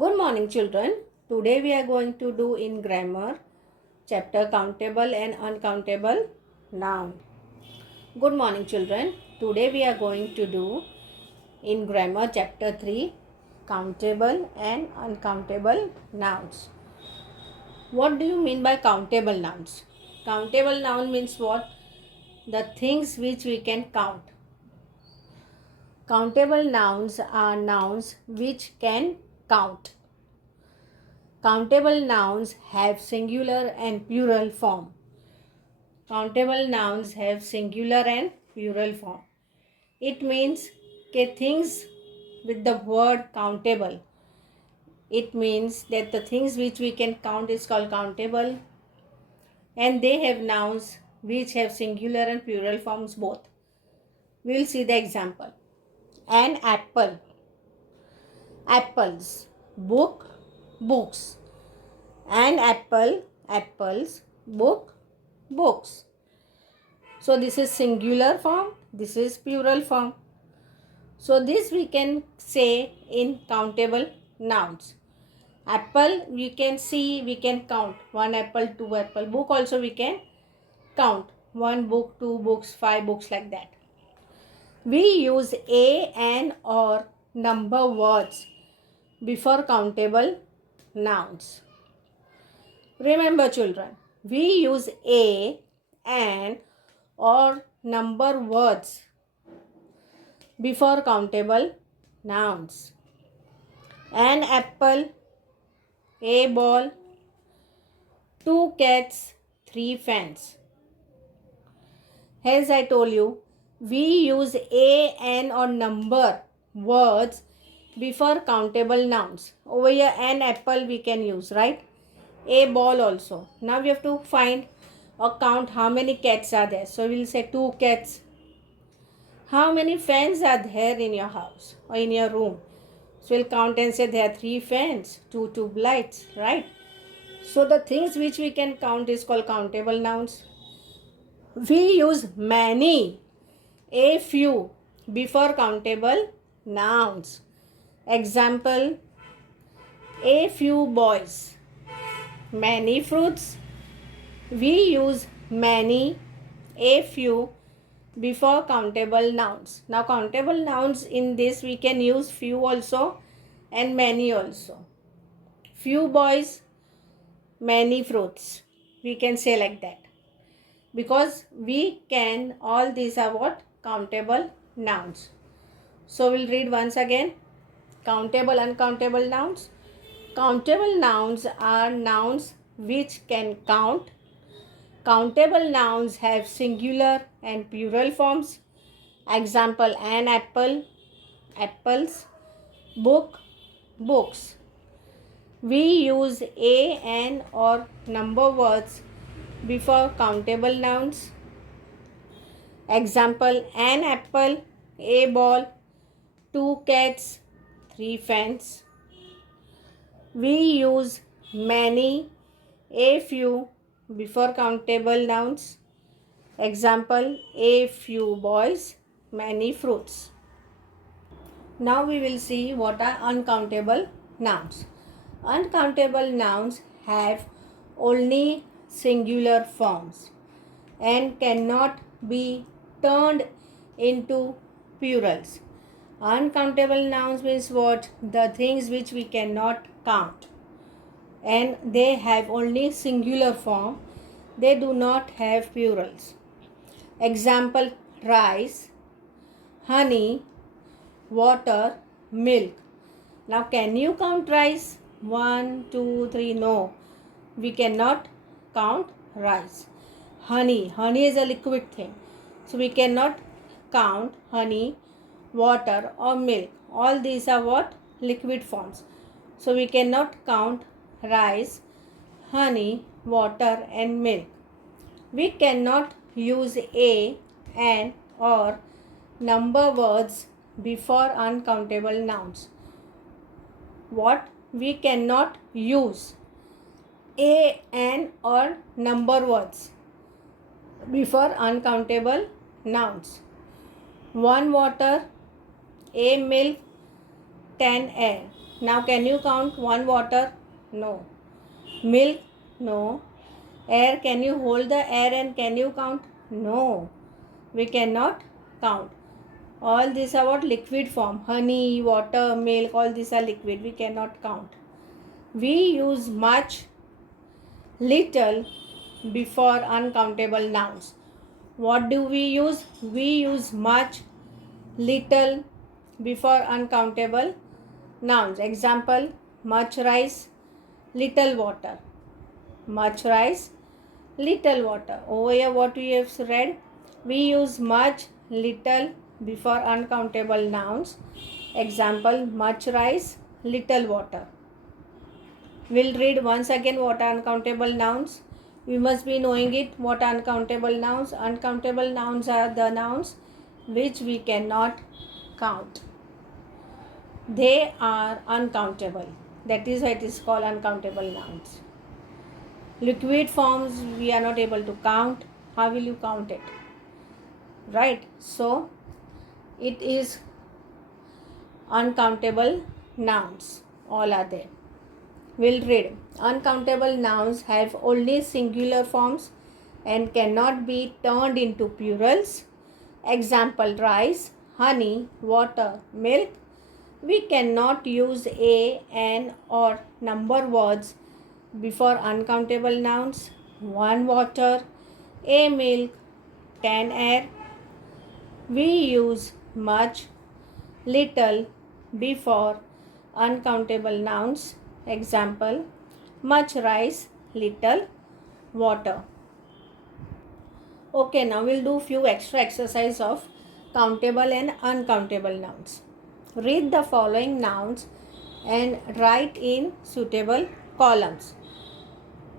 Good morning, children. Today we are going to do in grammar chapter countable and uncountable noun. Good morning, children. Today we are going to do in grammar chapter 3 countable and uncountable nouns. What do you mean by countable nouns? Countable noun means what? The things which we can count. Countable nouns are nouns which can count. Countable nouns have singular and plural form. Countable nouns have singular and plural form. It means things with the word countable. It means that the things which we can count is called countable, and they have nouns which have singular and plural forms both. We will see the example. An apple, apples. Book, books. An apple, apples. Book, books. So this is singular form, this is plural form. So this we can say in countable nouns. Apple we can see, we can count. 1 apple, 2 apple. Book also we can count. 1 book, 2 books, 5 books, like that. We use a, an or number words before countable nouns. Remember, children, we use a, an or number words before countable nouns. An apple, a ball, 2 cats, 3 fans. As I told you, we use a, an or number words before countable nouns. Over here, an apple we can use, right? A ball also. Now we have to find or count how many cats are there. So we will say 2 cats. How many fans are there in your house or in your room? So we'll count and say there are 3 fans, 2 tube lights, right? So the things which we can count is called countable nouns. We use many, a few before countable nouns. Example, a few boys. Many fruits. We use many, a few before countable nouns. Now countable nouns in this we can use few also and many also. Few boys, many fruits. We can say like that. Because we can, all these are what? Countable nouns. So we'll read once again. Countable, uncountable nouns. Countable nouns are nouns which can count. Countable nouns have singular and plural forms. Example, an apple, apples. Book, books. We use a, an or number words before countable nouns. Example, an apple, a ball, 2 cats, 3 fans. We use many, a few before countable nouns. Example, a few boys, many fruits. Now we will see what are uncountable nouns. Uncountable nouns have only singular forms and cannot be turned into plurals. Uncountable nouns means what? The things which we cannot count, and they have only singular form. They do not have plurals. Example, rice, honey, water, milk. Now can you count rice? 1, 2, 3. No, we cannot count rice. Honey is a liquid thing, so we cannot count honey, water or milk. All these are what? Liquid forms. So we cannot count rice, honey, water and milk. We cannot use a, an or number words before uncountable nouns. What? We cannot use a, an or number words before uncountable nouns. 1 water, a milk, 10 air. Now can you count one water? No. Milk? No. Air, can you hold the air and can you count? No. We cannot count. All these are what? Liquid form. Honey, water, milk, all these are liquid. We cannot count. We use much, little before uncountable nouns. What do we use? We use much, little before uncountable nouns. Example, much rice, little water. Much rice, little water. Over here what we have read? We use much, little before uncountable nouns. Example, much rice, little water. We'll read once again what are uncountable nouns. We must be knowing it. What are uncountable nouns? Uncountable nouns are the nouns which we cannot count. They are uncountable. That is why it is called uncountable nouns. Liquid forms we are not able to count. How will you count it? Right? So, it is uncountable nouns. All are there. We'll read. Uncountable nouns have only singular forms and cannot be turned into plurals. Example, rice, honey, water, milk. We cannot use a, an or number words before uncountable nouns. One water, a milk, 10 air. We use much, little before uncountable nouns. Example, much rice, little water. Okay, now we'll do few extra exercise of countable and uncountable nouns. Read the following nouns and write in suitable columns.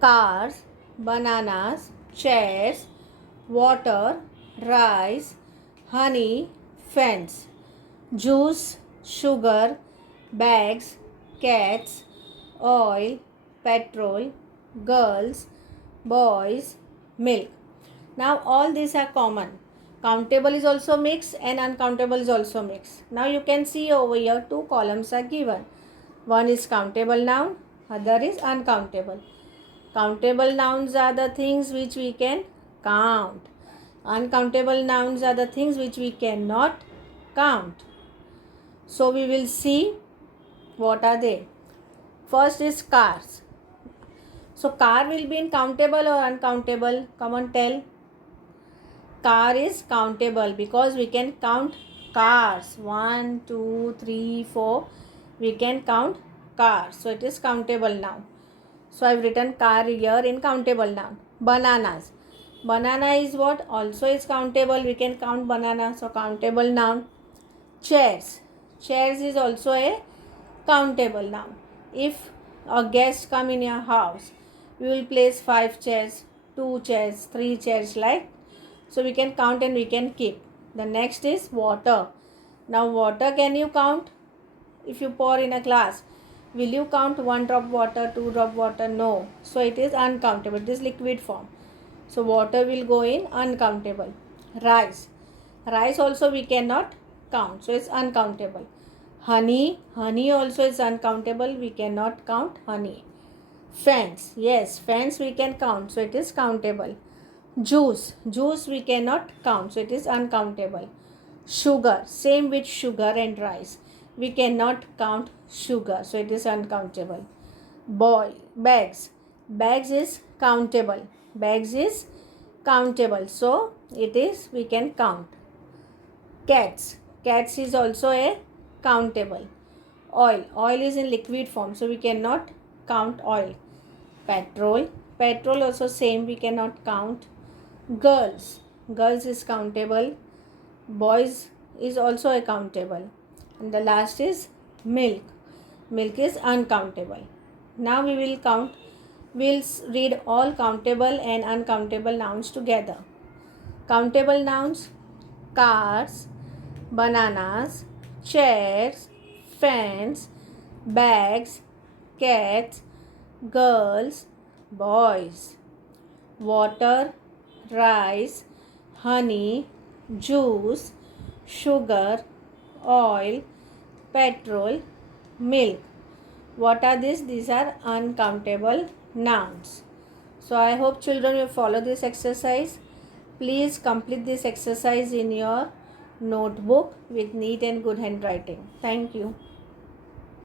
Cars, bananas, chairs, water, rice, honey, fence, juice, sugar, bags, cats, oil, petrol, girls, boys, milk. Now all these are common. Countable is also mixed and uncountable is also mixed. Now you can see over here two columns are given. One is countable noun, other is uncountable. Countable nouns are the things which we can count. Uncountable nouns are the things which we cannot count. So we will see what are they. First is cars. So car will be in countable or uncountable? Come on, tell. Car is countable because we can count cars. 1, 2, 3, 4. We can count cars. So it is countable now. So I have written car here in countable noun. Bananas. Banana is what? Also is countable. We can count banana. So countable noun. Chairs. Chairs is also a countable noun. If a guest come in your house, we will place 5 chairs, 2 chairs, 3 chairs like. So we can count and we can keep. The next is water. Now water can you count? If you pour in a glass, will you count 1 drop water, 2 drop water? No. So it is uncountable. It is liquid form. So water will go in uncountable. Rice. Rice also we cannot count. So it's uncountable. Honey. Honey also is uncountable. We cannot count honey. Fence. Yes, fence we can count. So it is countable. Juice. Juice we cannot count. So it is uncountable. Sugar. Same with sugar and rice. We cannot count sugar. So it is uncountable. Bags. Bags is countable. Bags is countable. So it is we can count. Cats. Cats is also a countable. Oil. Oil is in liquid form. So we cannot count oil. Petrol. Petrol also same we cannot count. Girls. Girls is countable. Boys is also a countable. And the last is milk. Milk is uncountable. Now we will count. We'll read all countable and uncountable nouns together. Countable nouns. Cars, bananas, chairs, fence, bags, cats, girls, boys. Water, rice, honey, juice, sugar, oil, petrol, milk. What are these? These are uncountable nouns. So I hope children will follow this exercise. Please complete this exercise in your notebook with neat and good handwriting. Thank you.